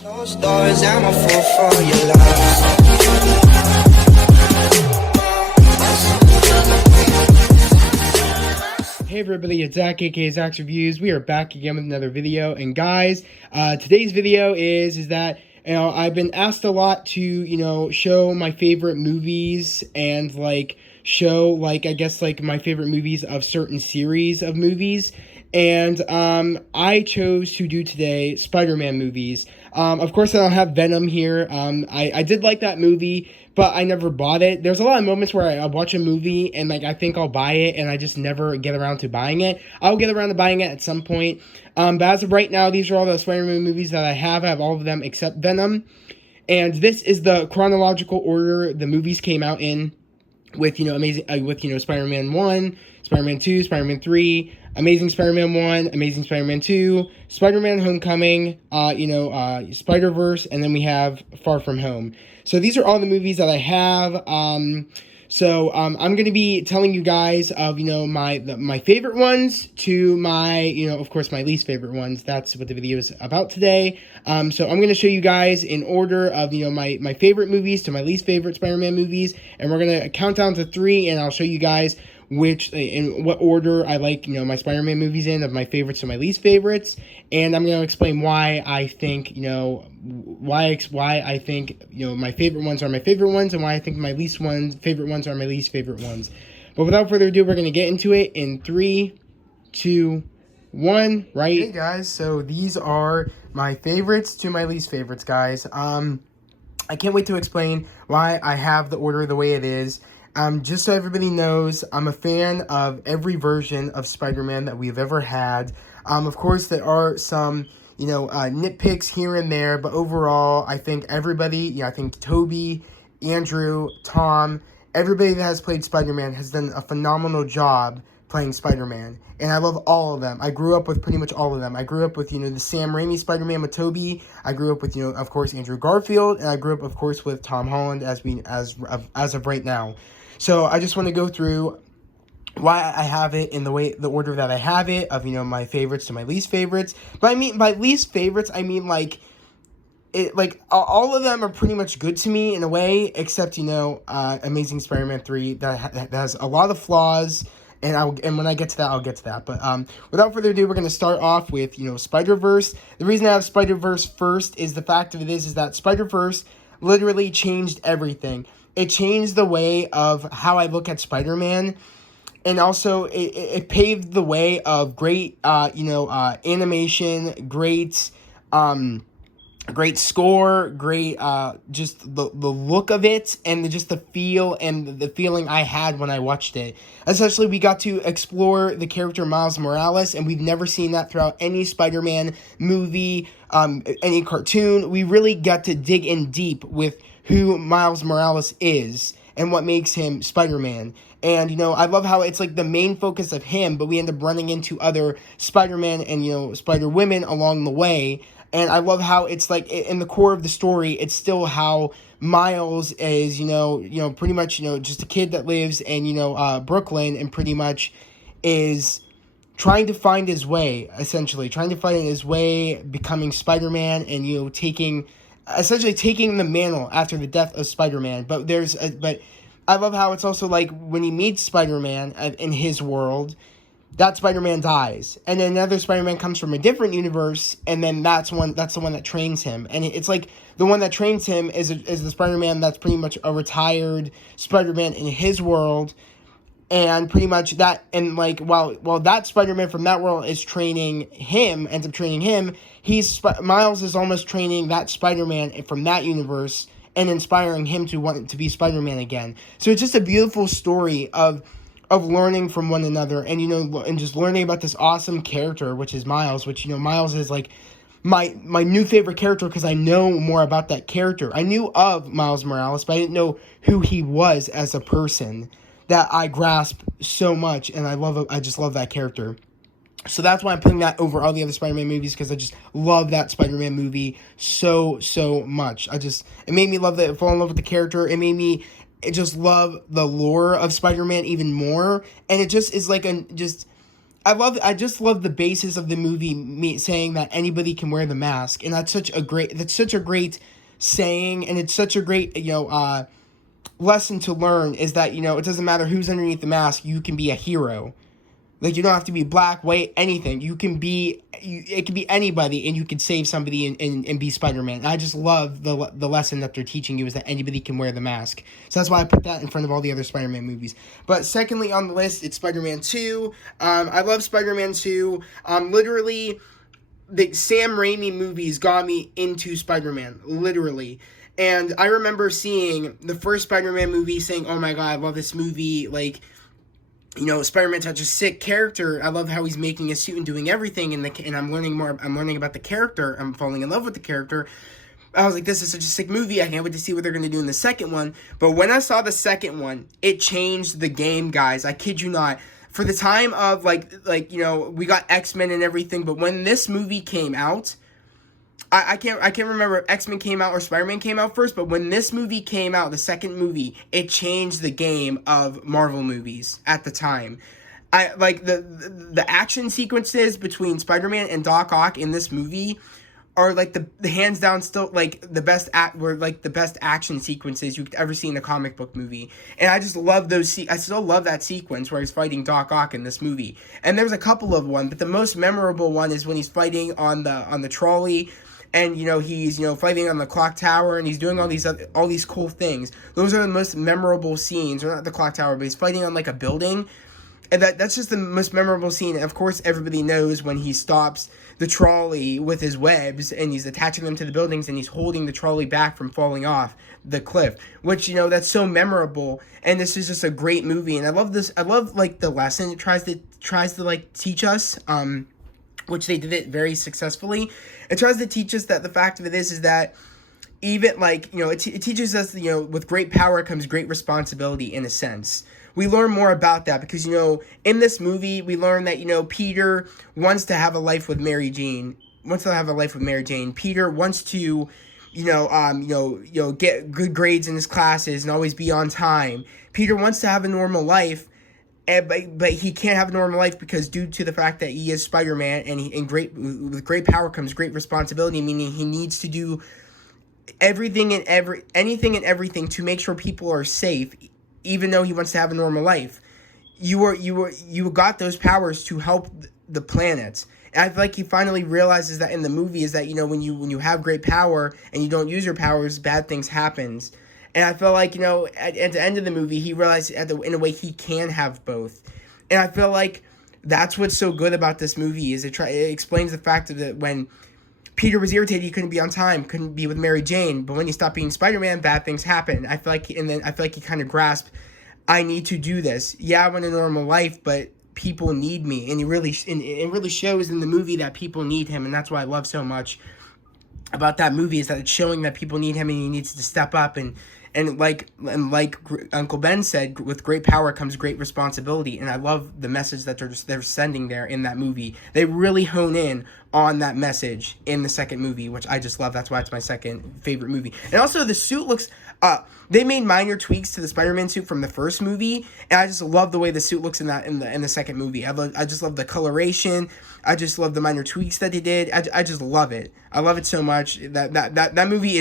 Closed doors, I'm a fool for your love. Hey everybody, it's Zach, aka Zach's Reviews. We are back again with another video, and guys, today's video is that I've been asked a lot to show my favorite movies and show I guess my favorite movies of certain series of movies. And I chose to do today Spider-Man movies. Of course, I don't have Venom here. I did like that movie, but I never bought it. There's a lot of moments where I watch a movie and I think I'll buy it, and I just never get around to buying it. I'll get around to buying it at some point. But as of right now, these are all the Spider-Man movies that I have. I have all of them except Venom. And this is the chronological order the movies came out in, with Spider-Man 1, Spider-Man 2, Spider-Man 3, Amazing Spider-Man 1, Amazing Spider-Man 2, Spider-Man Homecoming, Spider-Verse, and then we have Far From Home. So these are all the movies that I have. I'm going to be telling you guys of, my favorite ones to my, of course, my least favorite ones. That's what the video is about today. So I'm going to show you guys in order of, my favorite movies to my least favorite Spider-Man movies. And we're going to count down to 3, and I'll show you guys in what order I like, my Spider-Man movies in, of my favorites to my least favorites. And I'm going to explain why I think, why I think, my favorite ones are my favorite ones, and why I think my favorite ones are my least favorite ones. But without further ado, we're going to get into it in 3, 2, 1, right? Hey guys, so these are my favorites to my least favorites, guys. I can't wait to explain why I have the order the way it is. Just so everybody knows, I'm a fan of every version of Spider-Man that we've ever had. Of course, there are some, nitpicks here and there, but overall, I think everybody, I think Tobey, Andrew, Tom, everybody that has played Spider-Man has done a phenomenal job playing Spider-Man, and I love all of them. I grew up with pretty much all of them. I grew up with, the Sam Raimi Spider-Man with Tobey. I grew up with, of course, Andrew Garfield, and I grew up, of course, with Tom Holland as of right now. So I just want to go through why I have it in the order that I have it, of, my favorites to my least favorites. But I mean, by least favorites, I mean, all of them are pretty much good to me in a way, except, Amazing Spider-Man 3, that has a lot of flaws. And when I get to that, I'll get to that. But without further ado, we're going to start off with, Spider-Verse. The reason I have Spider-Verse first is the fact of it is that Spider-Verse literally changed everything. It changed the way of how I look at Spider-Man. And also, it paved the way of great, animation, great score, great, just the look of it, and just the feel and the feeling I had when I watched it. Essentially, we got to explore the character Miles Morales, and we've never seen that throughout any Spider-Man movie, any cartoon. We really got to dig in deep with who Miles Morales is and what makes him Spider-Man. And, I love how it's the main focus of him, but we end up running into other Spider-Man and, Spider-Women along the way. And I love how it's in the core of the story, it's still how Miles is, pretty much, just a kid that lives in, Brooklyn, and pretty much is trying to find his way, essentially. Trying to find his way, becoming Spider-Man, and, essentially taking the mantle after the death of Spider-Man. But I love how it's also when he meets Spider-Man in his world, that Spider-Man dies, and then another Spider-Man comes from a different universe, and then that's the one that trains him. And it's the one that trains him is the Spider-Man that's pretty much a retired Spider-Man in his world, and pretty much that, and while that Spider-Man from that world ends up training him, Miles is almost training that Spider-Man from that universe and inspiring him to want to be Spider-Man again. So it's just a beautiful story of learning from one another, and and just learning about this awesome character, which is Miles, which Miles is my new favorite character, because I know more about that character. I knew of Miles Morales, but I didn't know who he was as a person, that I grasp so much, and I just love that character. So that's why I'm putting that over all the other Spider-Man movies, because I just love that Spider-Man movie so much. It made me fall in love with the character. It made me just love the lore of Spider-Man even more, and it just is I just love the basis of the movie, saying that anybody can wear the mask, and that's such a great saying, and it's such a great lesson to learn, is that it doesn't matter who's underneath the mask, you can be a hero. Like, you don't have to be black, white, anything. It can be anybody, and you can save somebody and be Spider-Man. And I just love the lesson that they're teaching you, is that anybody can wear the mask. So that's why I put that in front of all the other Spider-Man movies. But secondly on the list, it's Spider-Man 2. I love Spider-Man 2. Literally, the Sam Raimi movies got me into Spider-Man, literally. And I remember seeing the first Spider-Man movie, saying, oh my god, I love this movie, like, Spider-Man's such a sick character. I love how he's making a suit and doing everything, and I'm learning about the character. I'm falling in love with the character. I was like, this is such a sick movie. I can't wait to see what they're going to do in the second one. But when I saw the second one, it changed the game, guys. I kid you not. For the time of, we got X-Men and everything, but when this movie came out, I can't remember if X-Men came out or Spider-Man came out first, but when this movie came out, the second movie, it changed the game of Marvel movies at the time. I like the action sequences between Spider-Man and Doc Ock in this movie are like the hands down still like the best action sequences you could ever see in a comic book movie. And I just love those I still love that sequence where he's fighting Doc Ock in this movie. And there's a couple of one, but the most memorable one is when he's fighting on the trolley. And, he's, fighting on the clock tower, and he's doing all these cool things. Those are the most memorable scenes. Or not the clock tower, but he's fighting on, like, a building. And that's just the most memorable scene. And, of course, everybody knows when he stops the trolley with his webs, and he's attaching them to the buildings, and he's holding the trolley back from falling off the cliff. Which, that's so memorable. And this is just a great movie. And I love this. I love, like, the lesson it tries to like, teach us. Which they did it very successfully. It tries to teach us that the fact of it is that even, it teaches us, with great power comes great responsibility, in a sense. We learn more about that because, in this movie, we learn that, Peter wants to have a life with Mary Jane. Peter wants to, get good grades in his classes and always be on time. Peter wants to have a normal life. But he can't have a normal life because due to the fact that he is Spider-Man, and with great power comes great responsibility, meaning he needs to do anything and everything to make sure people are safe, even though he wants to have a normal life. You got those powers to help the planet. And I feel like he finally realizes that in the movie, is that when you have great power and you don't use your powers, bad things happens. And I feel like, at the end of the movie, he realized in a way he can have both. And I feel like that's what's so good about this movie, is it explains the fact that when Peter was irritated, he couldn't be on time, couldn't be with Mary Jane. But when he stopped being Spider-Man, bad things happen. I feel like he kind of grasped, I need to do this. Yeah, I want a normal life, but people need me. And it really shows in the movie that people need him. And that's why I love so much about that movie, is that it's showing that people need him and he needs to step up. And like Uncle Ben said, with great power comes great responsibility. And I love the message that they're sending there in that movie. They really hone in on that message in the second movie, which I just love. That's why it's my second favorite movie. And also the suit looks, they made minor tweaks to the Spider-Man suit from the first movie, and I just love the way the suit looks in the second movie. I just love the coloration. I just love the minor tweaks that they did. I just love it. I love it so much. That movie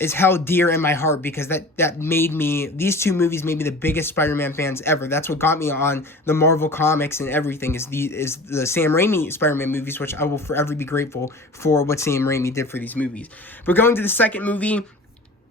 is held dear in my heart, because these two movies made me the biggest Spider-Man fans ever. That's what got me on the Marvel comics and everything, is the Sam Raimi Spider-Man movies, which I will forever be grateful for what Sam Raimi did for these movies. But going to the second movie,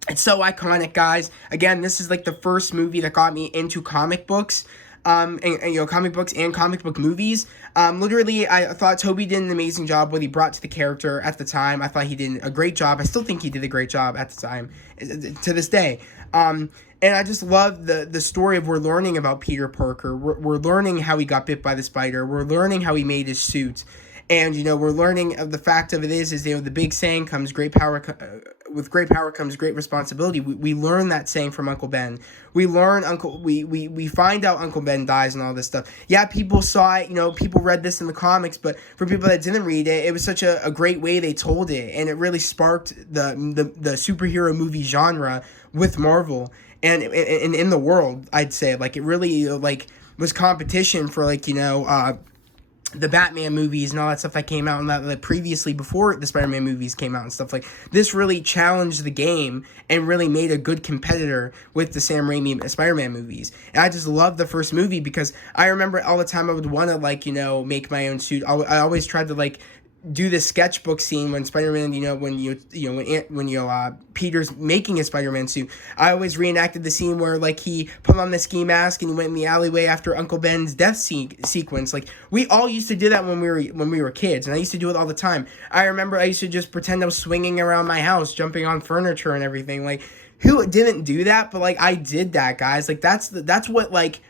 it's so iconic, guys. Again, this is like the first movie that got me into comic books. Comic books and comic book movies. Literally, I thought Tobey did an amazing job what he brought to the character at the time. I thought he did a great job. I still think he did a great job at the time, to this day. And I just love the story of, we're learning about Peter Parker. We're learning how he got bit by the spider. We're learning how he made his suit. And, we're learning of the fact of it is the big saying comes great power, with great power comes great responsibility. We learn that saying from Uncle Ben. We find out Uncle Ben dies and all this stuff. Yeah, people saw it, people read this in the comics, but for people that didn't read it, it was such a great way they told it. And it really sparked the superhero movie genre with Marvel and in the world, I'd say. Like, it really, was competition for, like, the Batman movies and all that stuff that came out and that previously before the Spider-Man movies came out and stuff. Like, this really challenged the game and really made a good competitor with the Sam Raimi Spider-Man movies. And I just loved the first movie because I remember all the time I would want to, like, make my own suit. I always tried to, like, do the sketchbook scene when Spider-Man, when Peter's making a Spider-Man suit. I always reenacted the scene where, like, he put on the ski mask and he went in the alleyway after Uncle Ben's death sequence. Like, we all used to do that when we were kids, and I used to do it all the time. I remember I used to just pretend I was swinging around my house, jumping on furniture and everything. Like, who didn't do that? But, like, I did that, guys. Like, that's what, like,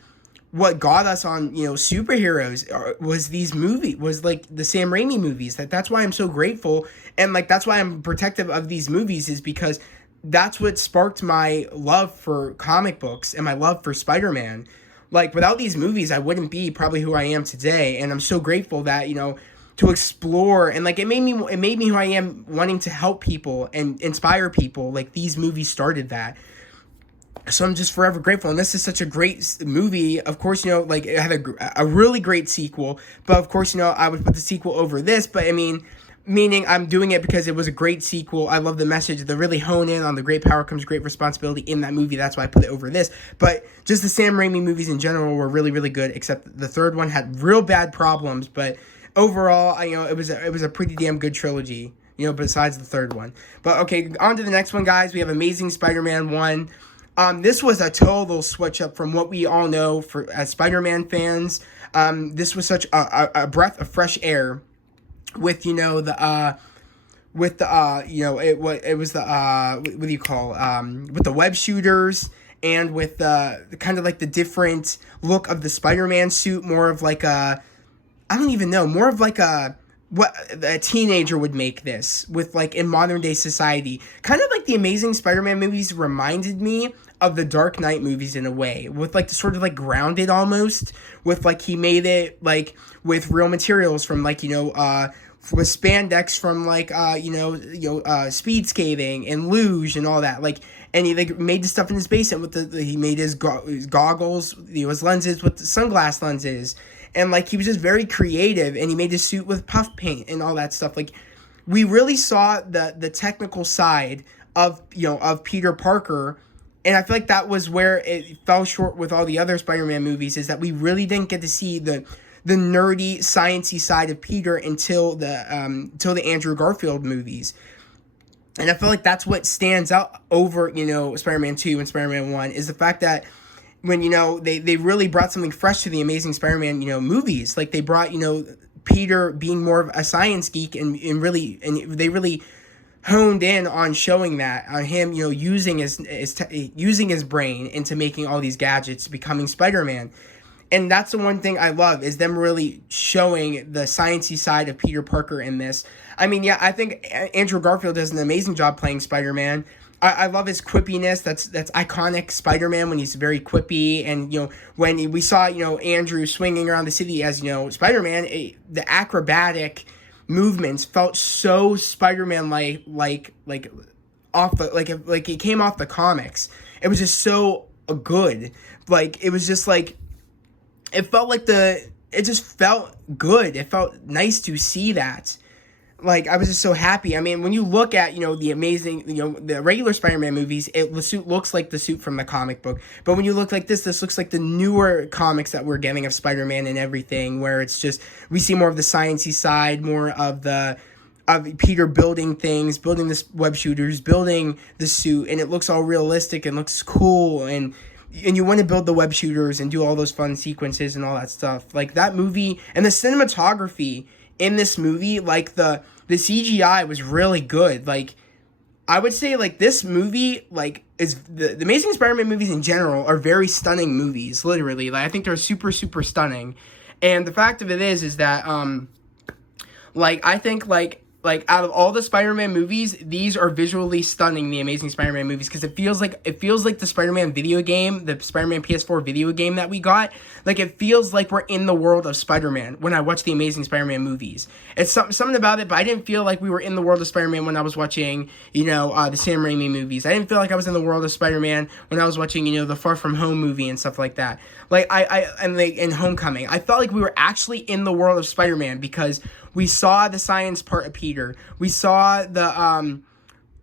what got us on, superheroes was like the Sam Raimi movies. That's why I'm so grateful, and, like, that's why I'm protective of these movies, is because that's what sparked my love for comic books and my love for Spider-Man. Like, without these movies, I wouldn't be probably who I am today, and I'm so grateful that, to explore, and, like, it made me who I am, wanting to help people and inspire people. Like, these movies started that. So I'm just forever grateful, and this is such a great movie. Of course, like, it had a really great sequel, but of course, I would put the sequel over this, but I mean, meaning I'm doing it because it was a great sequel. I love the message. They really hone in on the great power comes great responsibility in that movie. That's why I put it over this. But just the Sam Raimi movies in general were really, really good, except the third one had real bad problems, but overall, it was a pretty damn good trilogy, besides the third one. But okay, on to the next one, guys. We have Amazing Spider-Man 1. This was a total switch up from what we all know as Spider-Man fans. This was such a breath of fresh air with, what do you call, with the web shooters and with the kind of like the different look of the Spider-Man suit, more of like more of like what a teenager would make this with, like, in modern day society. Kind of like the Amazing Spider-Man movies reminded me of the Dark Knight movies in a way, with, like, the sort of, like, grounded almost, with, like, he made it, like, with real materials from, like, with spandex from, like, speed skating and luge and all that, like, and he, like, made the stuff in his basement with he made his goggles, his lenses with the sunglass lenses. And, like, he was just very creative, and he made his suit with puff paint and all that stuff. Like, we really saw the technical side of Peter Parker, and I feel like that was where it fell short with all the other Spider-Man movies, is that we really didn't get to see the nerdy, sciencey side of Peter until the Andrew Garfield movies. And I feel like that's what stands out over, Spider-Man 2 and Spider-Man 1, is the fact that when, they really brought something fresh to the Amazing Spider-Man, movies. Like, they brought, Peter being more of a science geek and they really honed in on showing that, on him, using his brain into making all these gadgets, becoming Spider-Man. And that's the one thing I love, is them really showing the sciencey side of Peter Parker in this. I mean, yeah, I think Andrew Garfield does an amazing job playing Spider-Man. I love his quippiness. That's iconic Spider-Man, when he's very quippy. And, when we saw, Andrew swinging around the city as, Spider-Man, the acrobatic movements felt so Spider-Man like off the, like it came off the comics. It was just so good. Like, it was just like, it just felt good. It felt nice to see that. Like, I was just so happy. I mean, when you look at, the amazing, the regular Spider-Man movies, the suit looks like the suit from the comic book. But when you look like this looks like the newer comics that we're getting of Spider-Man and everything, where it's just, we see more of the sciencey side, more of Peter building things, building this web shooters, building the suit, and it looks all realistic and looks cool, and you want to build the web shooters and do all those fun sequences and all that stuff. Like, that movie, and the cinematography in this movie, like, the CGI was really good. Like, I would say, like, this movie, like, is the Amazing Spider-Man movies in general are very stunning movies, literally. Like, I think they're super, super stunning. And the fact of it is that, like, I think, like, like, out of all the Spider-Man movies, these are visually stunning, the Amazing Spider-Man movies, because it feels like the Spider-Man video game, the Spider-Man PS4 video game that we got. Like, it feels like we're in the world of Spider-Man when I watch the Amazing Spider-Man movies. It's something about it, but I didn't feel like we were in the world of Spider-Man when I was watching, the Sam Raimi movies. I didn't feel like I was in the world of Spider-Man when I was watching, the Far From Home movie and stuff like that. Like, in Homecoming, I felt like we were actually in the world of Spider-Man, because we saw the science part of Peter. We saw the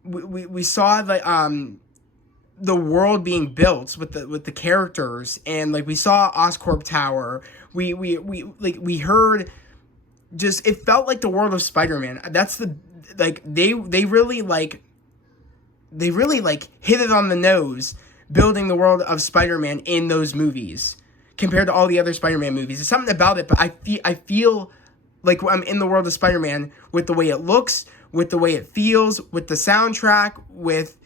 we saw the world being built with the characters, and like we saw Oscorp Tower. We heard, just, it felt like the world of Spider-Man. That's the, like, they really hit it on the nose, building the world of Spider-Man in those movies compared to all the other Spider-Man movies. There's something about it, but I feel like I'm in the world of Spider-Man with the way it looks, with the way it feels, with the soundtrack, with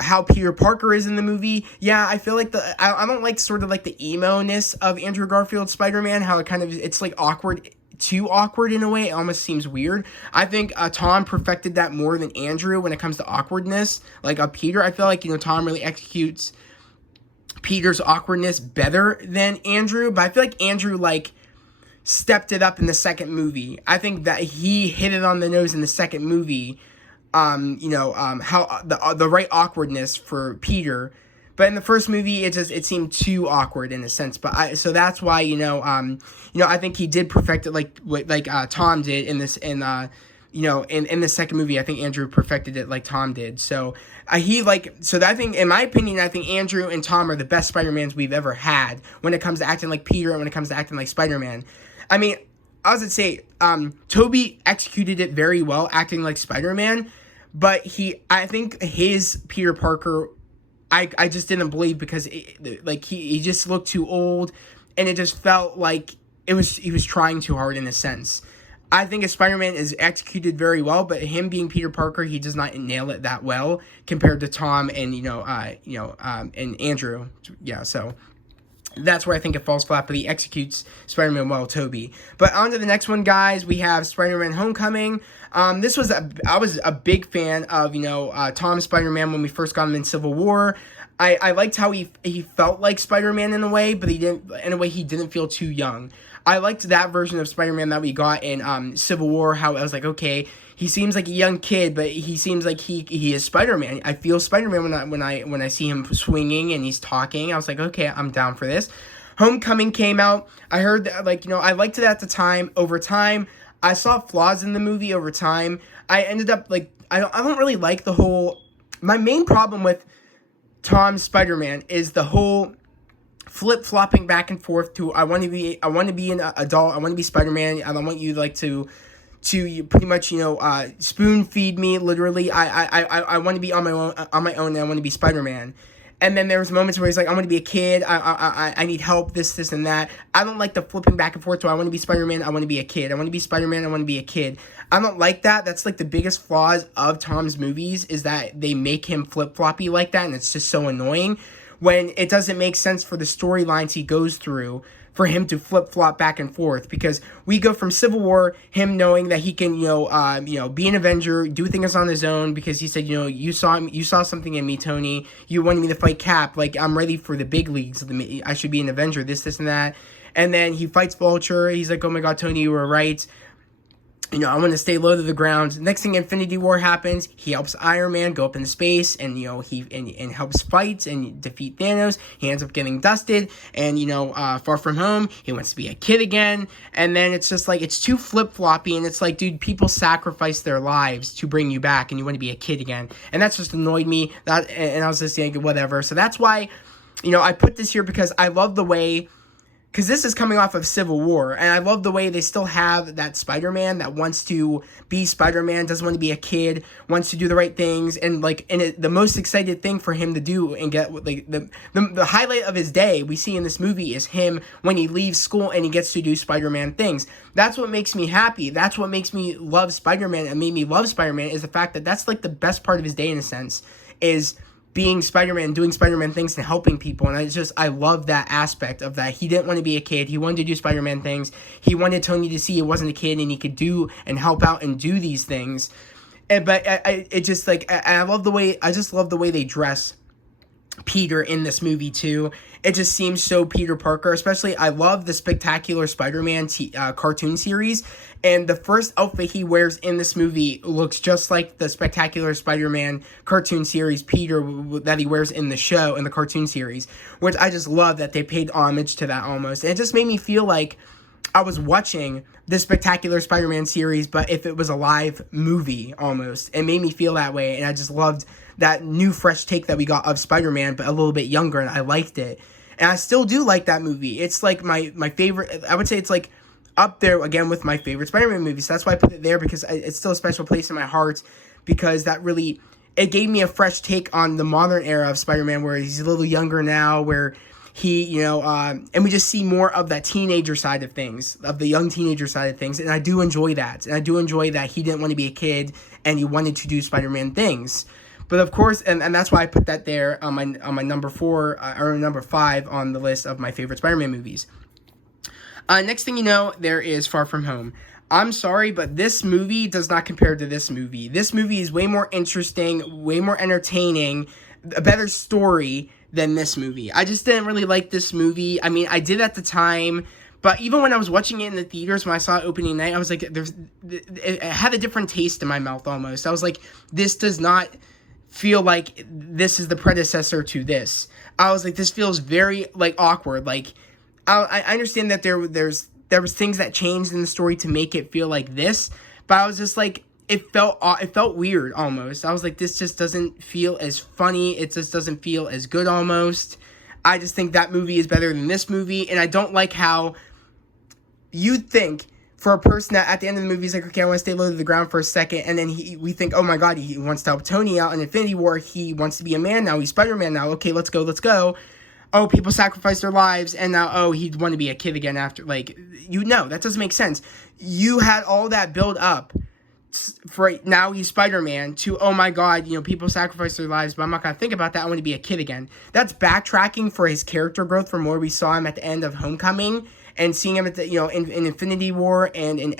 how Peter Parker is in the movie. Yeah, I feel like I don't like sort of like the emo-ness of Andrew Garfield's Spider-Man, how it's like awkward, too awkward in a way. It almost seems weird. I think Tom perfected that more than Andrew when it comes to awkwardness. Like Peter, I feel like, Tom really executes Peter's awkwardness better than Andrew, but I feel like Andrew, like, stepped it up in the second movie. I think that he hit it on the nose in the second movie. How the right awkwardness for Peter, but in the first movie it seemed too awkward in a sense. But so that's why I think he did perfect it like Tom did in this in the second movie. I think Andrew perfected it like Tom did. So I think, in my opinion, I think Andrew and Tom are the best Spider-Mans we've ever had when it comes to acting like Peter and when it comes to acting like Spider-Man. I mean, I was gonna say, Tobey executed it very well, acting like Spider-Man, but I think his Peter Parker, I just didn't believe, because he just looked too old, and it just felt like he was trying too hard in a sense. I think his Spider-Man is executed very well, but him being Peter Parker, he does not nail it that well compared to Tom and and Andrew. Yeah, so that's where I think it falls flat, but he executes Spider-Man well, Tobey. But on to the next one, guys. We have Spider-Man Homecoming. I was a big fan of, Tom's Spider-Man when we first got him in Civil War. I liked how he felt like Spider-Man in a way, but he didn't feel too young. I liked that version of Spider-Man that we got in Civil War, how I was like, okay, he seems like a young kid, but he seems like he is Spider-Man. I feel Spider-Man when I see him swinging and he's talking. I was like, okay, I'm down for this. Homecoming came out. I heard that, I liked it at the time. Over time, I saw flaws in the movie over time. I ended up, I don't really like the whole... My main problem with Tom's Spider-Man is the whole flip-flopping back and forth to, I want to be an adult, I want to be Spider-Man, I don't want you to pretty much spoon feed me, literally. I want to be on my own, and I want to be Spider-Man. And then there was moments where he's like, I want to be a kid, I need help, this and that. I don't like the flipping back and forth to, I want to be Spider-Man, I want to be a kid, I want to be Spider-Man, I want to be a kid. I don't like that. That's like the biggest flaws of Tom's movies, is that they make him flip-floppy like that, and it's just so annoying when it doesn't make sense for the storylines he goes through for him to flip-flop back and forth. Because we go from Civil War, him knowing that he can, be an Avenger, do things on his own, because he said, you saw something in me, Tony. You wanted me to fight Cap. Like, I'm ready for the big leagues. I should be an Avenger, this and that. And then he fights Vulture. He's like, oh my God, Tony, you were right. I want to stay low to the ground. Next thing, Infinity War happens. He helps Iron Man go up into space, and he helps fight and defeat Thanos. He ends up getting dusted, and Far From Home, he wants to be a kid again. And then it's just like, it's too flip floppy, and it's like, dude, people sacrifice their lives to bring you back, and you want to be a kid again. And that's just annoyed me. And I was just thinking, whatever. So that's why, I put this here, because I love the way. Because this is coming off of Civil War, and I love the way they still have that Spider-Man that wants to be Spider-Man, doesn't want to be a kid, wants to do the right things, and the most excited thing for him to do and get the highlight of his day we see in this movie is him when he leaves school and he gets to do Spider-Man things. That's what makes me happy. That's what makes me love Spider-Man and made me love Spider-Man, is the fact that that's like the best part of his day in a sense, is being Spider-Man, doing Spider-Man things and helping people. And I love that aspect of that. He didn't want to be a kid. He wanted to do Spider-Man things. He wanted Tony to see he wasn't a kid and he could do and help out and do these things. But I just love the way they dress Peter in this movie too. It just seems so Peter Parker. Especially, I love the Spectacular Spider-Man cartoon series, and the first outfit he wears in this movie looks just like the Spectacular Spider-Man cartoon series Peter that he wears in the show, in the cartoon series, which I just love that they paid homage to that almost. And it just made me feel like I was watching the Spectacular Spider-Man series, but if it was a live movie almost. It made me feel that way, and I just loved that new fresh take that we got of Spider-Man, but a little bit younger, and I liked it. And I still do like that movie. It's like my favorite. I would say it's like up there again with my favorite Spider-Man movies. So that's why I put it there, because it's still a special place in my heart, because that really, it gave me a fresh take on the modern era of Spider-Man, where he's a little younger now, where he, and we just see more of that teenager side of things, of the young teenager side of things, and I do enjoy that. And I do enjoy that he didn't want to be a kid, and he wanted to do Spider-Man things. But of course, and that's why I put that there on my number 4 or number 5 on the list of my favorite Spider-Man movies. Next thing you know, there is Far From Home. I'm sorry, but this movie does not compare to this movie. This movie is way more interesting, way more entertaining, a better story than this movie. I just didn't really like this movie. I mean, I did at the time, but even when I was watching it in the theaters, when I saw it opening night, I was like, it had a different taste in my mouth almost. I was like, this does not feel like this is the predecessor to this. I was like, this feels very awkward. Like, I understand that there was things that changed in the story to make it feel like this, but I was just like, it felt weird almost. I was like, this just doesn't feel as funny. It just doesn't feel as good almost. I just think that movie is better than this movie, and I don't like how you'd think for a person that at the end of the movie is like, okay, I want to stay low to the ground for a second, and then we think, oh my god, he wants to help Tony out in Infinity War. He wants to be a man now. He's Spider-Man now. Okay, let's go. Oh, people sacrifice their lives, and now, he'd want to be a kid again after. Like, that doesn't make sense. You had all that build up for now he's Spider-Man to, oh my god, people sacrifice their lives, but I'm not going to think about that. I want to be a kid again. That's backtracking for his character growth from where we saw him at the end of Homecoming and seeing him at the, in Infinity War and in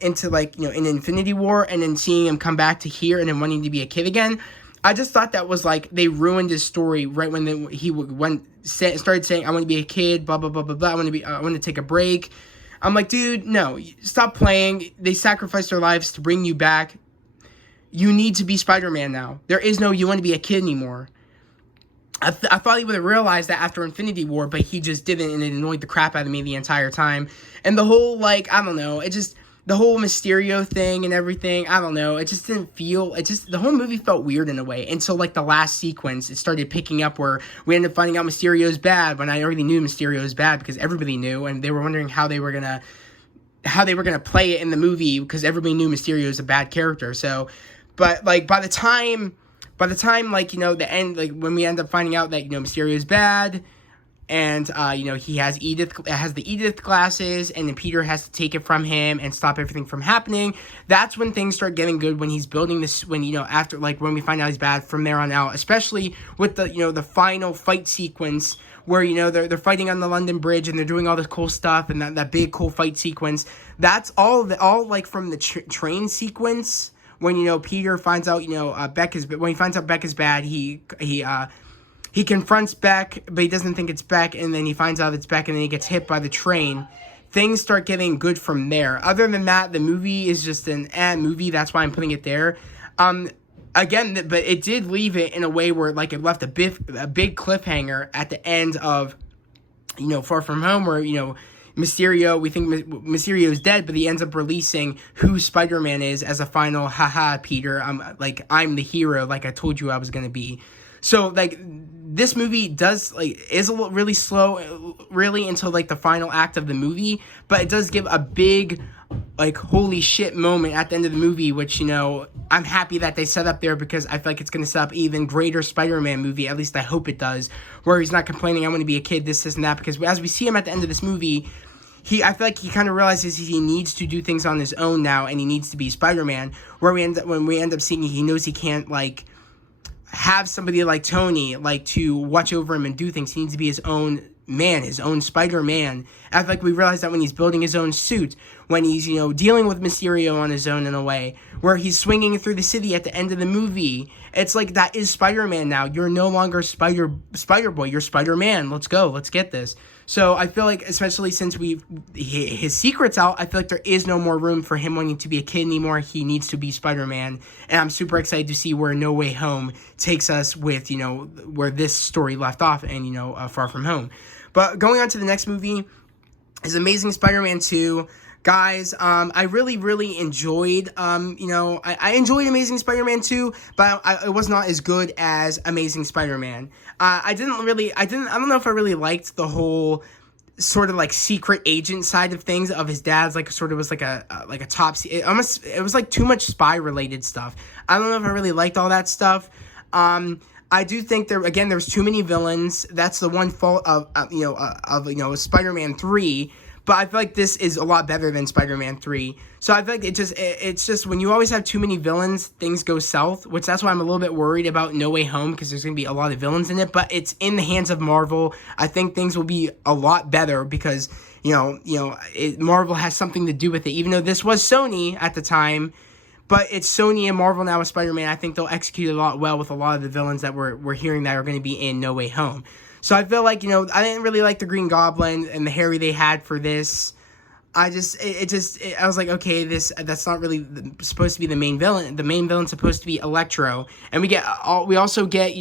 Infinity War, and then seeing him come back to here and then wanting to be a kid again. I just thought that was like, they ruined his story right when he started saying, I want to be a kid, blah, blah, blah, blah, blah. I want to take a break. I'm like, dude, no, stop playing. They sacrificed their lives to bring you back. You need to be Spider-Man now. There is no, you want to be a kid anymore. I thought he would have realized that after Infinity War, but he just didn't, and it annoyed the crap out of me the entire time. And the whole, I don't know, the whole Mysterio thing and everything, I don't know, it just didn't feel, the whole movie felt weird in a way, until, the last sequence, it started picking up where we ended up finding out Mysterio's bad, when I already knew Mysterio was bad, because everybody knew, and they were wondering how they were gonna play it in the movie, because everybody knew Mysterio is a bad character, so, but, by the time, the end, when we end up finding out that, Mysterio is bad, and, he has the Edith glasses, and then Peter has to take it from him and stop everything from happening. That's when things start getting good, when he's building this, after, when we find out he's bad from there on out, especially with the final fight sequence, where, they're fighting on the London Bridge, and they're doing all this cool stuff, and that big cool fight sequence. That's all from the train sequence, when, Peter finds out, when he finds out Beck is bad, he confronts Beck, but he doesn't think it's Beck, and then he finds out it's Beck, and then he gets hit by the train. Things start getting good from there. Other than that, the movie is just an movie. That's why I'm putting it there. Again, but it did leave it in a way where, it left a big cliffhanger at the end of, Far From Home, where, Mysterio, we think Mysterio is dead, but he ends up releasing who Spider-Man is as a final, haha, Peter, I'm the hero, like I told you I was going to be. So, this movie is a little really slow, really, until, the final act of the movie, but it does give a big, holy shit moment at the end of the movie, which, I'm happy that they set up there, because I feel like it's going to set up even greater Spider-Man movie, at least I hope it does, where he's not complaining, I want to be a kid, this, and that, because as we see him at the end of this movie, I feel like he kind of realizes he needs to do things on his own now, and he needs to be Spider-Man, when we end up seeing he knows he can't, have somebody like Tony, like, to watch over him and do things. He needs to be his own man, his own Spider-Man. I feel like we realize that when he's building his own suit, when he's, dealing with Mysterio on his own in a way, where he's swinging through the city at the end of the movie. It's like, that is Spider-Man now. You're no longer Spider-Boy, you're Spider-Man. Let's go, let's get this. So I feel like, especially since his secret's out, I feel like there is no more room for him wanting to be a kid anymore. He needs to be Spider-Man. And I'm super excited to see where No Way Home takes us with, where this story left off and, Far From Home. But going on to the next movie is Amazing Spider-Man 2. Guys, I really, really enjoyed, I enjoyed Amazing Spider-Man 2, but it was not as good as Amazing Spider-Man. I don't know if I really liked the whole sort of like secret agent side of things of his dad's, like, sort of was like a top, it was like too much spy related stuff. I don't know if I really liked all that stuff. I do think there's too many villains. That's the one fault of Spider-Man 3. But I feel like this is a lot better than Spider-Man 3. So I feel like it's just when you always have too many villains, things go south, which that's why I'm a little bit worried about No Way Home, because there's going to be a lot of villains in it. But it's in the hands of Marvel. I think things will be a lot better because, Marvel has something to do with it. Even though this was Sony at the time, but it's Sony and Marvel now with Spider-Man. I think they'll execute a lot well with a lot of the villains that we're hearing that are going to be in No Way Home. So I feel like, I didn't really like the Green Goblin and the Harry they had for this. I was like, okay, that's not really supposed to be the main villain. The main villain's supposed to be Electro. And we also get,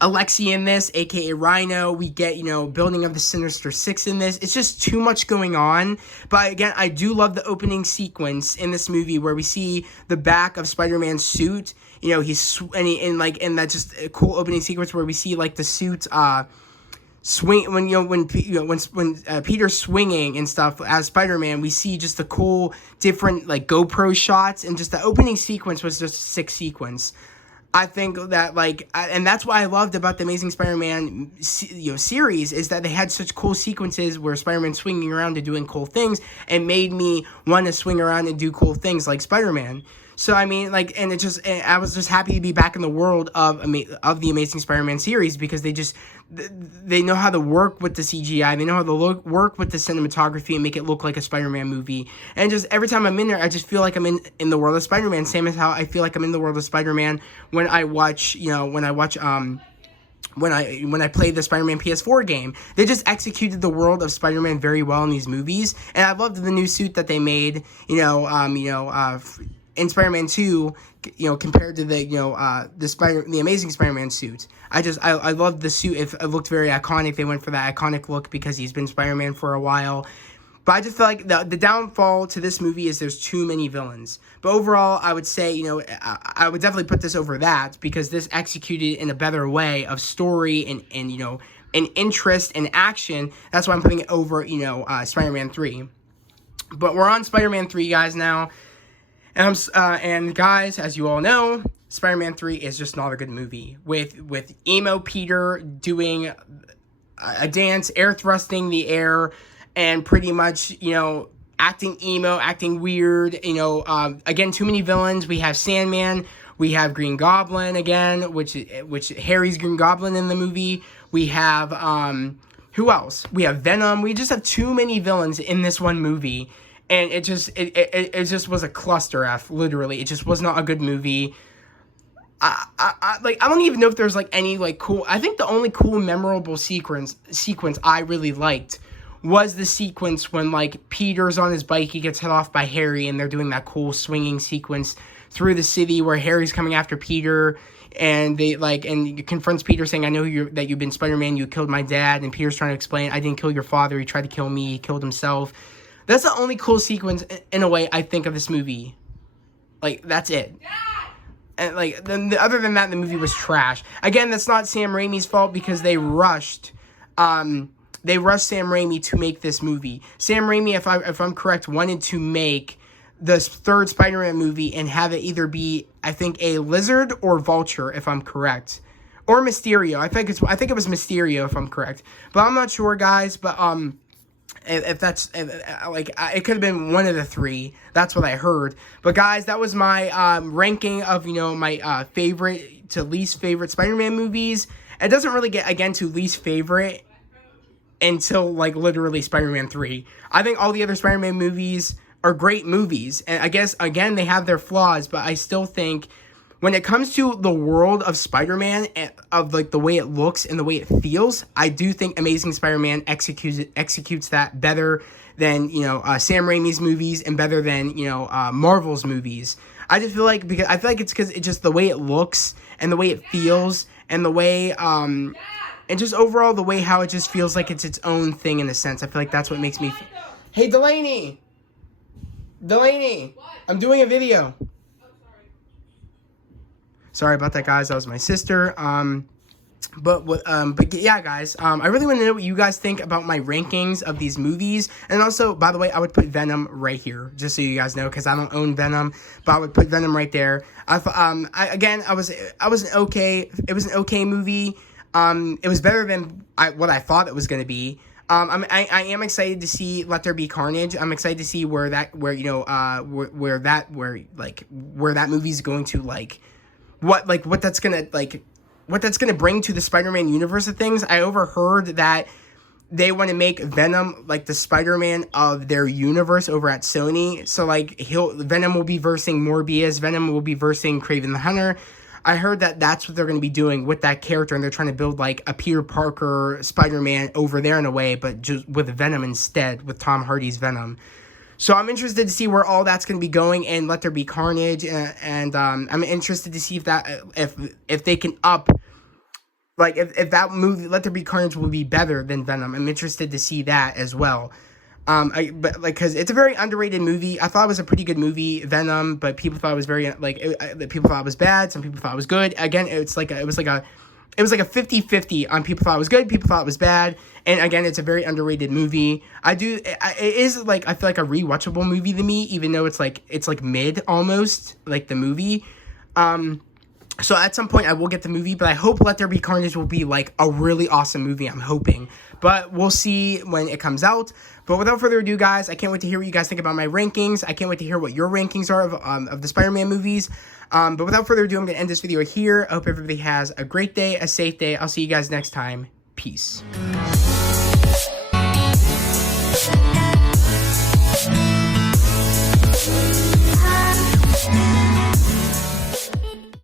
Alexi in this, aka Rhino. We get, building of the Sinister Six in this. It's just too much going on. But again, I do love the opening sequence in this movie where we see the back of Spider-Man's suit. And that's just a cool opening sequence where we see like the suit swing when Peter's swinging and stuff as Spider-Man. We see just the cool different like GoPro shots, and just the opening sequence was just a sick sequence. I think that and that's what I loved about the Amazing Spider-Man series, is that they had such cool sequences where Spider-Man's swinging around and doing cool things, and made me want to swing around and do cool things like Spider-Man. So I mean, I was just happy to be back in the world of the Amazing Spider-Man series, because they know how to work with the CGI, they know how to work with the cinematography and make it look like a Spider-Man movie. And just every time I'm in there, I just feel like I'm in the world of Spider-Man. Same as how I feel like I'm in the world of Spider-Man when I watch when I play the Spider-Man PS4 game. They just executed the world of Spider-Man very well in these movies, and I loved the new suit that they made. In Spider-Man 2, compared to the Amazing Spider-Man suit. I loved the suit. It looked very iconic. They went for that iconic look because he's been Spider-Man for a while. But I just feel like the downfall to this movie is there's too many villains. But overall, I would say, I would definitely put this over that, because this executed in a better way of story and interest and action. That's why I'm putting it over, Spider-Man 3. But we're on Spider-Man 3, guys, now. And guys, as you all know, Spider-Man 3 is just not a good movie. With emo Peter doing a dance, air thrusting the air, and pretty much, acting emo, acting weird. Again, too many villains. We have Sandman. We have Green Goblin again, which Harry's Green Goblin in the movie. We have, who else? We have Venom. We just have too many villains in this one movie. And it just was a cluster F, literally. It just was not a good movie. I don't even know if there's any cool. I think the only cool memorable sequence I really liked was the sequence when Peter's on his bike, he gets hit off by Harry, and they're doing that cool swinging sequence through the city where Harry's coming after Peter, and they and confronts Peter saying, "I know that you've been Spider-Man. You killed my dad." And Peter's trying to explain, "I didn't kill your father. He tried to kill me. He killed himself." That's the only cool sequence, in a way, I think of this movie. That's it. And, other than that, the movie was trash. Again, that's not Sam Raimi's fault, because they rushed Sam Raimi to make this movie. Sam Raimi, if I'm correct, wanted to make the third Spider-Man movie and have it either be, I think, a Lizard or Vulture, if I'm correct. Or Mysterio. I think it was Mysterio, if I'm correct. But I'm not sure, guys. But, If that's it could have been one of the three. That's what I heard. But guys, that was my ranking of my favorite to least favorite Spider-Man movies. It doesn't really get again to least favorite until like literally Spider-Man 3. I think all the other Spider-Man movies are great movies, and I guess again they have their flaws, but I still think when it comes to the world of Spider-Man, of like the way it looks and the way it feels, I do think Amazing Spider-Man executes that better than Sam Raimi's movies and better than Marvel's movies. I just feel like it's because it's just the way it looks and the way it feels and the way and just overall the way how it just feels like it's its own thing in a sense. I feel like that's what makes me. Hey Delaney, what? I'm doing a video. Sorry about that, guys. That was my sister. But yeah, guys. I really want to know what you guys think about my rankings of these movies. And also, by the way, I would put Venom right here, just so you guys know, because I don't own Venom, but I would put Venom right there. It was an okay movie. It was better than what I thought it was gonna be. I am excited to see Let There Be Carnage. I'm excited to see where that movie's going to what that's gonna bring to the Spider-Man universe of things. I overheard that they want to make Venom like the Spider-Man of their universe over at Sony. So Venom will be versing Morbius, Venom will be versing Kraven the Hunter. I heard that that's what they're going to be doing with that character, and they're trying to build like a Peter Parker Spider-Man over there in a way, but just with Venom instead, with Tom Hardy's Venom. So I'm interested to see where all that's going to be going in Let There Be Carnage, and I'm interested to see if they can up, if that movie Let There Be Carnage will be better than Venom. I'm interested to see that as well. Because it's a very underrated movie. I thought it was a pretty good movie, Venom, but people thought it was people thought it was bad. Some people thought it was good. Again, it was like a 50-50 on people thought it was good, people thought it was bad. And again, it's a very underrated movie. It is I feel like a rewatchable movie to me, even though it's mid almost, like the movie. So at some point I will get the movie, but I hope Let There Be Carnage will be like a really awesome movie. I'm hoping, but we'll see when it comes out. But without further ado, guys, I can't wait to hear what you guys think about my rankings. I can't wait to hear what your rankings are of the Spider-Man movies. But without further ado, I'm going to end this video here. I hope everybody has a great day, a safe day. I'll see you guys next time. Peace.